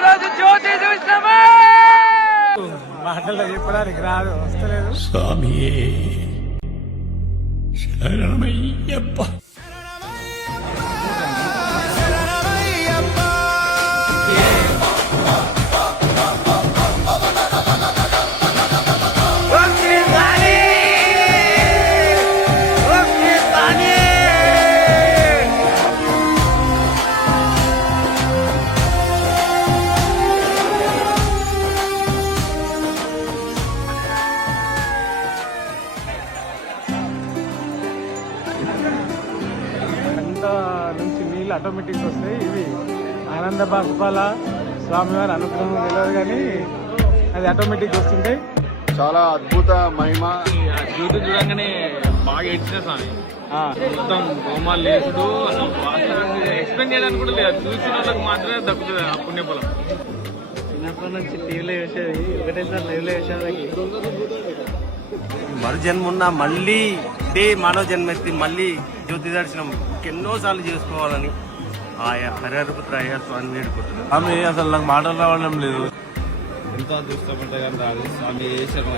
ఈరోజు జ్యోతి చూసినామా మాటల్లో చెప్పడానికి రాదు, వస్తలేదు. స్వామి శరణమయ్యప్ప. నుంచి నీళ్ళు ఆటోమేటిక్ వస్తాయి. ఇవి ఆనంద బాష్పాల స్వామివారి అనుగ్రహం తెలియదు కానీ అది ఆటోమేటిక్ వస్తుంటాయి. చాలా అద్భుత మహిమ. జ్యోతి చూడంగానే బాగా ఏడ్చిన స్వామి. మొత్తం హోమాలు లేసుడు అసలు ఎక్స్ప్లెయిన్ చేయడానికి కూడా లేదు. చూసిన వాళ్ళకి మాత్రమే దక్కుతుంది ఆ పుణ్యఫలం. చిన్నప్పటి నుంచి టీవీలో వేసేది, ఒకటేసారి లైవ్లో వేసేది. మరు జన్మ ఉన్నా మళ్ళీ ఇదే మానవ జన్మెత్తి మళ్ళీ జ్యోతి దర్శనం ఎన్నోసార్లు చేసుకోవాలని ఆయా హరిహరపుత్ర అయ్యా స్వామి వేడుకుంటున్నాను. ఆమె అసలు నాకు మాటలు రావడం లేదు. ఎంతో అదృష్టపడ్డా కానీ రాదు స్వామి. ఏ శర్మ